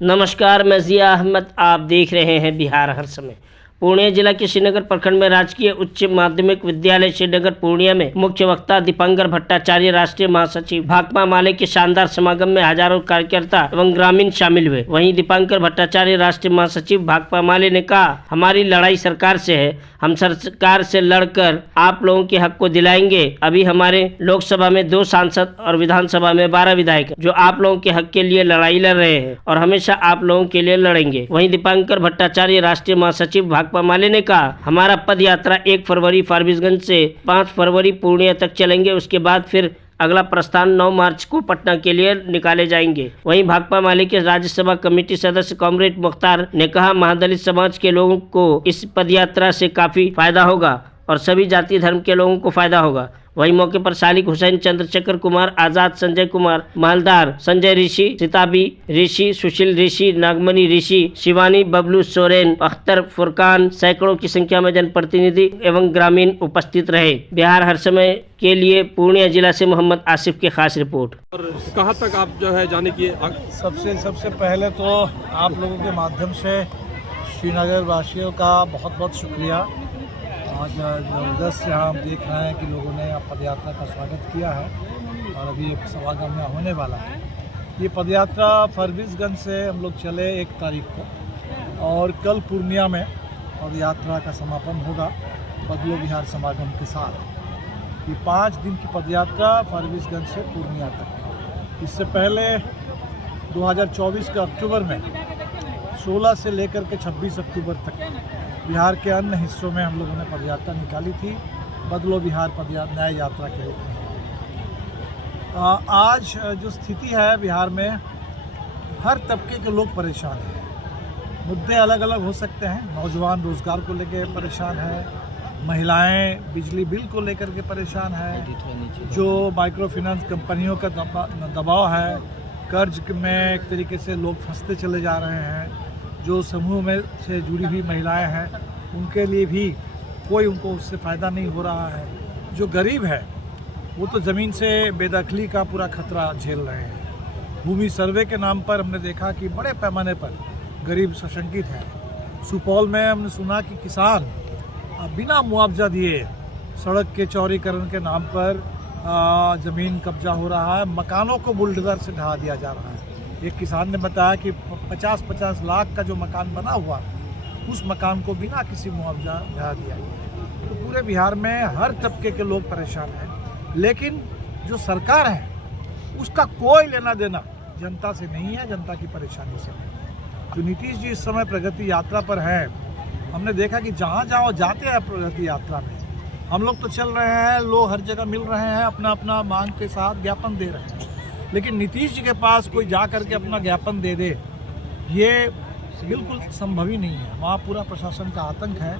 नमस्कार, मैं ज़िया अहमद। आप देख रहे हैं बिहार हर समय। पूर्णिया जिला के श्रीनगर प्रखंड में राजकीय उच्च माध्यमिक विद्यालय श्रीनगर पूर्णिया में मुख्य वक्ता दीपांकर भट्टाचार्य, राष्ट्रीय महासचिव भाकपा माले के शानदार समागम में हजारों कार्यकर्ता एवं ग्रामीण शामिल हुए। वहीं दीपांकर भट्टाचार्य, राष्ट्रीय महासचिव भाकपा माले ने कहा, हमारी लड़ाई सरकार से है, हम सरकार से लड़कर आप लोगों के हक को दिलाएंगे। अभी हमारे लोकसभा में 2 सांसद और विधानसभा में 12 विधायक जो आप लोगों के हक के लिए लड़ाई लड़ रहे हैं और हमेशा आप लोगों के लिए लड़ेंगे। वहीं दीपांकर भट्टाचार्य, राष्ट्रीय महासचिव भाकपा माले ने कहा, हमारा पद यात्रा 1 फरवरी फारबिसगंज से 5 फरवरी पूर्णिया तक चलेंगे। उसके बाद फिर अगला प्रस्थान 9 मार्च को पटना के लिए निकाले जाएंगे। वहीं भाकपा माले के राज्यसभा कमेटी सदस्य कॉमरेड मुख्तार ने कहा, महादलित समाज के लोगों को इस पदयात्रा से काफी फायदा होगा और सभी जाति धर्म के लोगों को फायदा होगा। वहीं मौके पर सालिक हुसैन, चंद्रशेखर कुमार आजाद, संजय कुमार मालदार, संजय ऋषि, सिताबी ऋषि, सुशील ऋषि, नागमणि ऋषि, शिवानी, बबलू सोरेन, अख्तर, फुरकान, सैकड़ों की संख्या में जनप्रतिनिधि एवं ग्रामीण उपस्थित रहे। बिहार हर समय के लिए पूर्णिया जिला से मोहम्मद आसिफ की खास रिपोर्ट। और कहाँ तक आप जो है जाने की? सबसे पहले तो आप लोगों के माध्यम से श्रीनगर वासियों का बहुत बहुत शुक्रिया। आज ज़बरदस्त यहाँ हम देख रहे हैं कि लोगों ने पदयात्रा का स्वागत किया है और अभी एक समागम यहाँ होने वाला है। ये पदयात्रा फारबिसगंज से हम लोग चले 1 तारीख को और कल पूर्णिया में पदयात्रा का समापन होगा बदलो बिहार समागम के साथ। ये 5 दिन की पदयात्रा फारबिसगंज से पूर्णिया तक। इससे पहले 2024 के अक्टूबर में 16 से लेकर के 26 अक्टूबर तक बिहार के अन्य हिस्सों में हम लोगों ने पदयात्रा निकाली थी, बदलो बिहार पदयात्रा न्याय यात्रा के रूप में। आज जो स्थिति है बिहार में, हर तबके के लोग परेशान हैं। मुद्दे अलग अलग हो सकते हैं। नौजवान रोजगार को लेकर परेशान है, महिलाएं बिजली बिल को लेकर के परेशान है, जो माइक्रो फाइनेंस कंपनियों का दबाव है, कर्ज में एक तरीके से लोग फंसते चले जा रहे हैं, जो समूह में से जुड़ी हुई महिलाएं हैं उनके लिए भी कोई उनको उससे फ़ायदा नहीं हो रहा है। जो गरीब है वो तो ज़मीन से बेदखली का पूरा खतरा झेल रहे हैं। भूमि सर्वे के नाम पर हमने देखा कि बड़े पैमाने पर गरीब सशंकित है। सुपौल में हमने सुना कि किसान बिना मुआवजा दिए सड़क के चौड़ीकरण के नाम पर ज़मीन कब्जा हो रहा है, मकानों को बुलडोजर से ढहा दिया जा रहा है। एक किसान ने बताया कि 50-50 लाख का जो मकान बना हुआ है उस मकान को बिना किसी मुआवजा ढहा दिया गया। तो पूरे बिहार में हर तबके के लोग परेशान हैं, लेकिन जो सरकार है उसका कोई लेना देना जनता से नहीं है, जनता की परेशानी से नहीं है। तो नीतीश जी इस समय प्रगति यात्रा पर हैं। हमने देखा कि जहाँ जहाँ जाते हैं प्रगति यात्रा में, हम लोग तो चल रहे हैं, लोग हर जगह मिल रहे हैं, अपना अपना मांग के साथ ज्ञापन दे रहे हैं, लेकिन नीतीश जी के पास कोई जा करके अपना ज्ञापन दे दे, ये बिल्कुल संभव ही नहीं है। वहाँ पूरा प्रशासन का आतंक है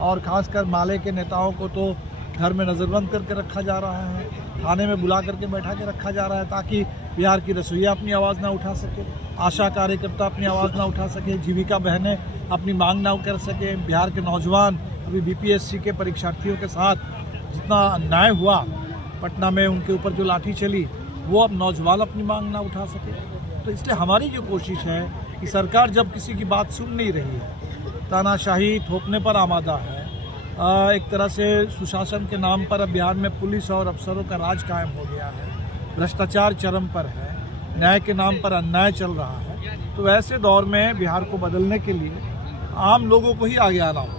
और खासकर माले के नेताओं को तो घर में नज़रबंद करके रखा जा रहा है, थाने में बुला करके बैठा के रखा जा रहा है ताकि बिहार की रसोइया अपनी आवाज़ ना उठा सके, आशा कार्यकर्ता अपनी आवाज़ ना उठा सके, जीविका बहनें अपनी मांग ना कर सके। बिहार के नौजवान अभी बीपीएससी के परीक्षार्थियों के साथ जितना अन्याय हुआ, पटना में उनके ऊपर जो लाठी चली, वो अब नौजवान अपनी मांग ना उठा सके। तो इसलिए हमारी जो कोशिश है कि सरकार जब किसी की बात सुन नहीं रही है, तानाशाही थोपने पर आमादा है, एक तरह से सुशासन के नाम पर अब बिहार में पुलिस और अफसरों का राज कायम हो गया है, भ्रष्टाचार चरम पर है, न्याय के नाम पर अन्याय चल रहा है, तो ऐसे दौर में बिहार को बदलने के लिए आम लोगों को ही आगे आना होगा।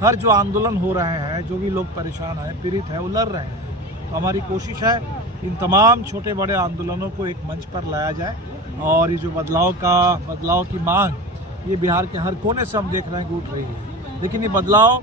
हर जो आंदोलन हो रहे हैं, जो भी लोग परेशान हैं, पीड़ित हैं, वो लड़ रहे हैं। तो हमारी कोशिश है इन तमाम छोटे बड़े आंदोलनों को एक मंच पर लाया जाए और ये जो बदलाव की मांग, ये बिहार के हर कोने से हम देख रहे हैं कि उठ रही है, लेकिन ये बदलाव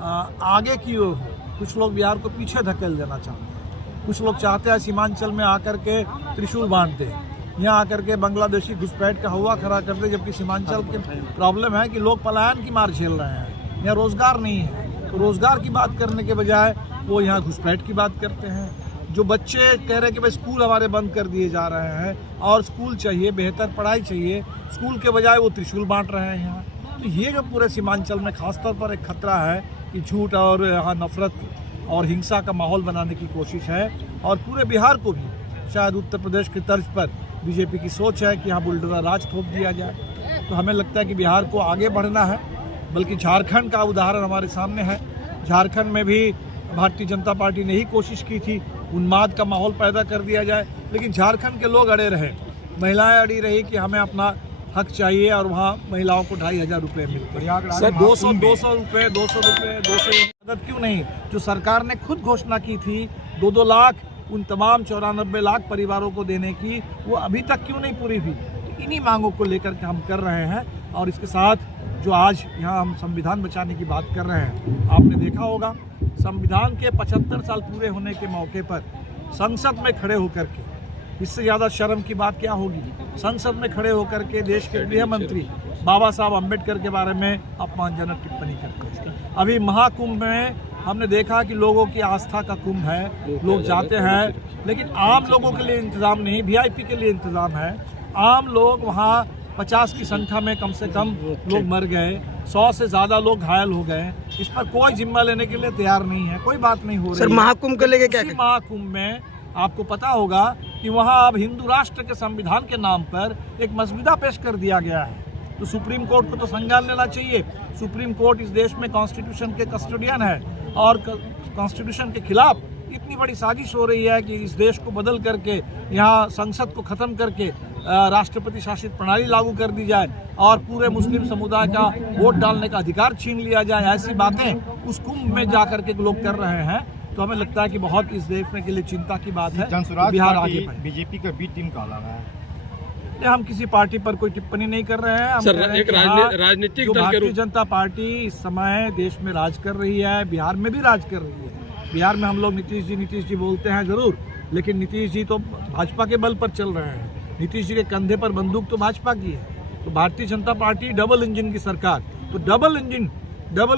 आगे की ओर हो। कुछ लोग बिहार को पीछे धकेल देना चाहते हैं, कुछ लोग चाहते हैं सीमांचल में आकर के त्रिशूल बांध दें, यहाँ आकर के बांग्लादेशी घुसपैठ का हवा खड़ा कर दे, जबकि सीमांचल की प्रॉब्लम है कि लोग पलायन की मार झेल रहे हैं, यहाँ रोज़गार नहीं है। तो रोज़गार की बात करने के बजाय वो यहाँ घुसपैठ की बात करते हैं। जो बच्चे कह रहे हैं कि भाई स्कूल हमारे बंद कर दिए जा रहे हैं और स्कूल चाहिए, बेहतर पढ़ाई चाहिए, स्कूल के बजाय वो त्रिशूल बांट रहे हैं यहाँ। तो ये जो पूरे सीमांचल में खासतौर पर एक खतरा है कि झूठ और यहाँ नफरत और हिंसा का माहौल बनाने की कोशिश है और पूरे बिहार को भी शायद उत्तर प्रदेश की तर्ज पर बीजेपी की सोच है कि यहाँ बुलडोजर राज थोप दिया जाए। तो हमें लगता है कि बिहार को आगे बढ़ना है, बल्कि झारखंड का उदाहरण हमारे सामने है। झारखंड में भी भारतीय जनता पार्टी ने ही कोशिश की थी उन्माद का माहौल पैदा कर दिया जाए, लेकिन झारखंड के लोग अड़े रहे, महिलाएं अड़ी रही कि हमें अपना हक चाहिए, और वहाँ महिलाओं को 2500 रुपये मिलते हैं। 200 रुपये 200 मदद क्यों नहीं? जो सरकार ने खुद घोषणा की थी 2-2 लाख उन तमाम 94 लाख परिवारों को देने की, वो अभी तक क्यों नहीं पूरी हुई? तो इन्हीं मांगों को लेकर के हम कर रहे हैं। और इसके साथ जो आज यहाँ हम संविधान बचाने की बात कर रहे हैं, आपने देखा होगा संविधान के 75 साल पूरे होने के मौके पर संसद में खड़े होकर के, इससे ज़्यादा शर्म की बात क्या होगी, संसद में खड़े होकर के देश के गृह मंत्री बाबा साहब अम्बेडकर के बारे में अपमानजनक टिप्पणी करते हैं। अभी महाकुंभ में हमने देखा कि लोगों की आस्था का कुंभ है, लोग जाते हैं, लेकिन आम लोगों के लिए इंतज़ाम नहीं, वीआईपी के लिए इंतज़ाम है। आम लोग वहाँ 50 की संख्या में कम से कम लोग मर गए, 100 से ज़्यादा लोग घायल हो गए। इस पर कोई जिम्मा लेने के लिए तैयार नहीं है, कोई बात नहीं हो रही। सर, महाकुंभ को लेके क्या? महाकुंभ में आपको पता होगा कि वहाँ अब हिंदू राष्ट्र के संविधान के नाम पर एक मसविदा पेश कर दिया गया है। तो सुप्रीम कोर्ट को तो संज्ञान लेना चाहिए। सुप्रीम कोर्ट इस देश में कॉन्स्टिट्यूशन के कस्टोडियन है, और कॉन्स्टिट्यूशन के खिलाफ इतनी बड़ी साजिश हो रही है कि इस देश को बदल करके यहाँ संसद को ख़त्म करके राष्ट्रपति शासित प्रणाली लागू कर दी जाए और पूरे मुस्लिम समुदाय का वोट डालने का अधिकार छीन लिया जाए। ऐसी बातें उस कुंभ में जा करके लोग कर रहे हैं। तो हमें लगता है कि बहुत इस देश में के लिए चिंता की बात है। बिहार आगे बढ़े। बीजेपी का बी टीम का अलग है। हम किसी पार्टी पर कोई टिप्पणी नहीं कर रहे हैं। हम सर, कह रहे हैं एक कि राजनीतिक जो दल के भारतीय जनता पार्टी इस समय देश में राज कर रही है, बिहार में भी राज कर रही है। बिहार में हम लोग नीतीश जी बोलते हैं जरूर, लेकिन नीतीश जी तो भाजपा के बल पर चल रहे हैं। नीतीश जी के कंधे पर बंदूक तो भाजपा की है। तो Bharatiya Janata party double engine की सरकार, तो डबल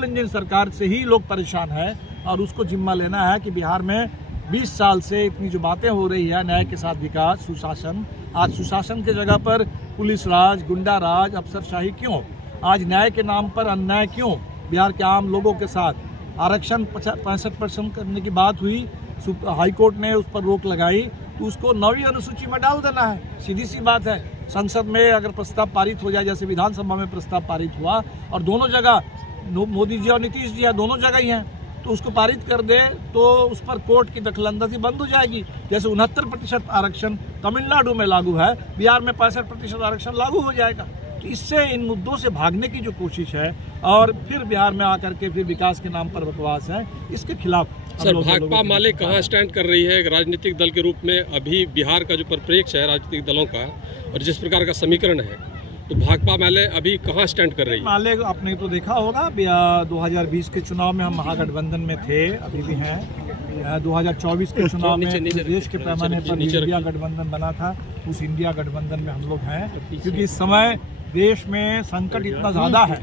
इंजन सरकार से ही लोग परेशान है, और उसको जिम्मा लेना है कि बिहार में 20 साल से इतनी जो बातें हो रही है, न्याय के साथ विकास, सुशासन, आज सुशासन के जगह पर पुलिस राज, गुंडा राज, अफसरशाही क्यों? आज न्याय के नाम पर अन्याय क्यों? बिहार के आम लोगों के साथ आरक्षण 65% करने की बात हुई, हाईकोर्ट ने उस पर रोक लगाई, तो उसको 9वीं अनुसूची में डाल देना है। सीधी सी बात है। संसद में अगर प्रस्ताव पारित हो जाए, जैसे विधानसभा में प्रस्ताव पारित हुआ, और दोनों जगह मोदी जी और नीतीश जी है, दोनों जगह ही हैं, तो उसको पारित कर दे तो उस पर कोर्ट की दखलंदाजी बंद हो जाएगी। जैसे 69% आरक्षण तमिलनाडु में लागू है, बिहार में 65% आरक्षण लागू हो जाएगा। तो इससे इन मुद्दों से भागने की जो कोशिश है, और फिर बिहार में आकर के फिर विकास के नाम पर बकवास है, इसके खिलाफ सर भाकपा माले कहाँ स्टैंड कर रही है एक राजनीतिक दल के रूप में? अभी बिहार का जो परिप्रेक्ष्य है राजनीतिक दलों का और जिस प्रकार का समीकरण है, तो भाकपा माले अभी कहाँ स्टैंड कर रही है? माले आपने तो देखा होगा 2020 के चुनाव में हम महागठबंधन में थे, अभी भी हैं। 2024 के चुनाव में देश के पैमाने पर इंडिया गठबंधन बना था, उस इंडिया गठबंधन में हम लोग हैं। क्योंकि इस समय देश में संकट इतना ज़्यादा है,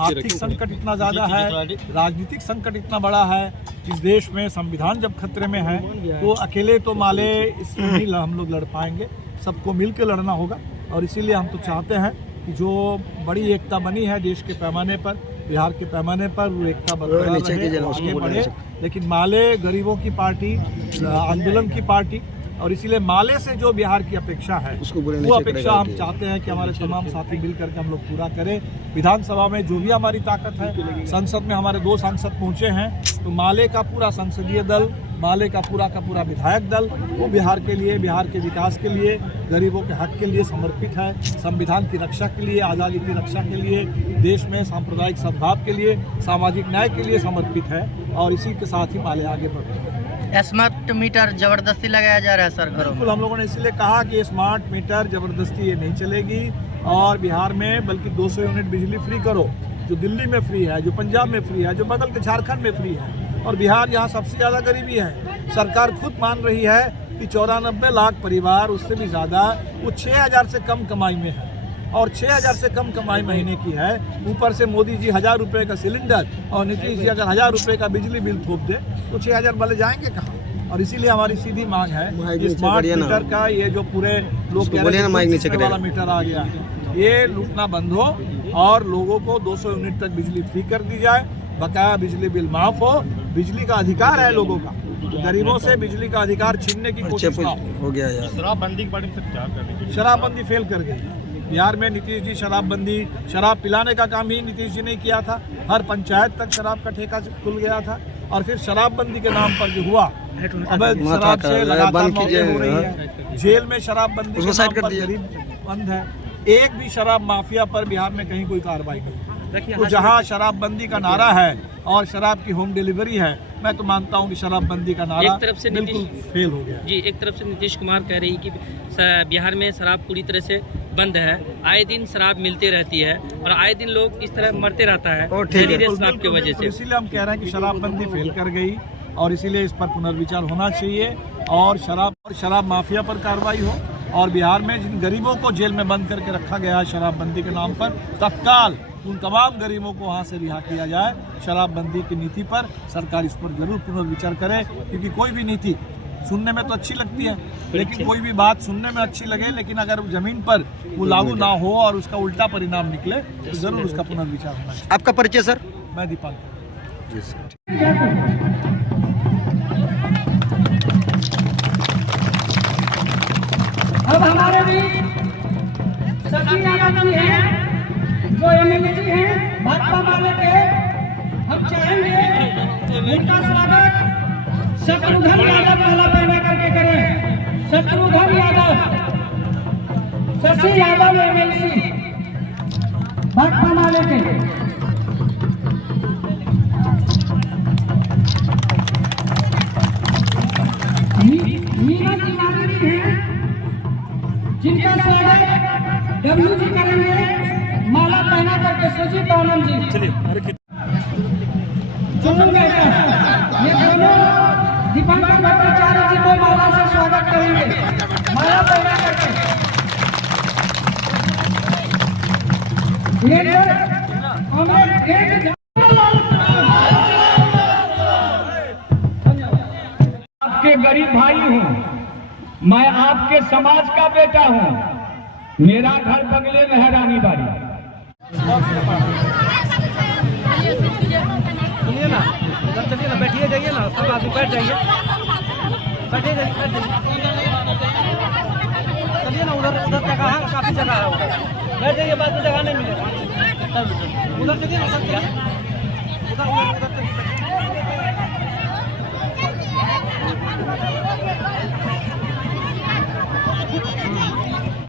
आर्थिक संकट इतना ज़्यादा है, राजनीतिक संकट इतना बड़ा है। इस देश में संविधान जब खतरे में है, तो अकेले तो माले इसमें नहीं हम लोग लड़ पाएंगे, सबको मिल के लड़ना होगा। और इसीलिए हम तो चाहते हैं कि जो बड़ी एकता बनी है देश के पैमाने पर, बिहार के पैमाने पर, वो एकता बरकरार रहे, आगे बढ़े। लेकिन माले गरीबों की पार्टी, आंदोलन की पार्टी, और इसीलिए माले से जो बिहार की अपेक्षा है, वो अपेक्षा हम चाहते हैं कि हमारे तमाम साथी मिल करके हम लोग पूरा करें। विधानसभा में जो भी हमारी ताकत है, संसद में हमारे 2 सांसद पहुंचे हैं, तो माले का पूरा संसदीय दल, माले का पूरा विधायक दल, वो बिहार के लिए, बिहार के विकास के लिए, गरीबों के हक के लिए समर्पित है। संविधान की रक्षा के लिए, आज़ादी की रक्षा के लिए, देश में सांप्रदायिक सद्भाव के लिए, सामाजिक न्याय के लिए समर्पित है। और इसी के साथ ही माले आगे बढ़ रहे हैं। स्मार्ट मीटर जबरदस्ती लगाया जा रहा है सर घरों में। हम लोगों ने इसलिए कहा कि स्मार्ट मीटर जबरदस्ती ये नहीं चलेगी, और बिहार में बल्कि 200 यूनिट बिजली फ्री करो, जो दिल्ली में फ्री है, जो पंजाब में फ्री है, जो बगल के झारखंड में फ्री है। और बिहार यहाँ सबसे ज़्यादा गरीबी है। सरकार खुद मान रही है कि 94 लाख परिवार, उससे भी ज़्यादा, वो 6000 से कम कमाई में है, और 6000 से कम कमाई महीने की है। ऊपर से मोदी जी 1000 रुपये का सिलेंडर, और नीतीश जी अगर 1000 रुपये का बिजली बिल थोप दे, तो 6000 वाले जाएंगे कहाँ? और इसीलिए हमारी सीधी मांग है कि स्मार्ट मीटर का, ये जो पूरे लोग कह रहे हैं वाला मीटर आ गया है, ये लूटना बंद हो, और लोगों को 200 यूनिट तक बिजली फ्री कर दी जाए, बकाया बिजली बिल माफ हो। बिजली का अधिकार है लोगों का, तो गरीबों से बिजली का अधिकार छीनने की कोशिश हो गया यार। शराबबंदी के बारे में क्या करने शराबबंदी फेल कर गई। बिहार में नीतीश जी शराब पिलाने का काम ही नीतीश जी ने किया था। हर पंचायत तक शराब का ठेका खुल गया था और फिर शराबबंदी के नाम पर जो हुआ, अब शराब से लगातार मौतें हो रही है। जेल में शराबबंदी के नाम पर गरीब बंद है। एक भी शराब माफिया पर बिहार में कहीं कोई कार्रवाई नहीं। तो जहां शराबबंदी का नारा है और शराब की होम डिलीवरी है, मैं तो मानता हूं कि शराबबंदी का नारा एक तरफ से बिल्कुल फेल हो गया जी। एक तरफ से नीतीश कुमार कह रही कि बिहार में शराब पूरी तरह से बंद है, आए दिन शराब मिलती रहती है और आए दिन लोग इस तरह मरते रहता है शराब की वजह से। इसीलिए हम कह रहे हैं कि शराबबंदी फेल कर गई और इसीलिए इस पर पुनर्विचार होना चाहिए और शराब माफिया पर कार्रवाई हो और बिहार में जिन गरीबों को जेल में बंद करके रखा गया है शराबबंदी के नाम पर, तत्काल उन तमाम गरीबों को वहाँ से रिहा किया जाए। शराबबंदी की नीति पर सरकार इस पर जरूर पुनर्विचार करे, क्योंकि कोई भी नीति सुनने में तो अच्छी लगती है, लेकिन कोई भी बात सुनने में अच्छी लगे लेकिन अगर जमीन पर वो लागू ना हो और उसका उल्टा परिणाम निकले तो जरूर उसका पुनर्विचार होना चाहिए। आपका परिचय सर? मैं दीपांकर। अब हमारे भी शशि यादव जी हैं जो एमएलए हैं भाजपा वाले के, हम चाहेंगे उनका स्वागत शत्रुघ्न यादव पहला पहना करके करें। शत्रुघ्न यादव, शशि यादव एमएलसी भाजपा वाले के। मीना तिवारी जी हैं जिनका स्वागत डब्ल्यू जी करेंगे माला पहना करके। सुजीत आनंद जी, चुन बेटा, ये दोनों दीपांकर भट्टाचार्य जी को माला से स्वागत करेंगे, माला पहना करके। आपके गरीब भाई हूँ, मैं आपके समाज का बेटा हूँ। मेरा घर बगले में है रानी बाड़ी। सुनिए ना, उधर चलिए ना, बैठिए जाइए ना, सब आदमी बैठ जाइए, बैठिए जाइए, चलिए ना, उधर जगह है, काफी जगह है उधर, बैठ जाइए, बाद में जगह नहीं मिलेगा, उधर चलिए ना, उधर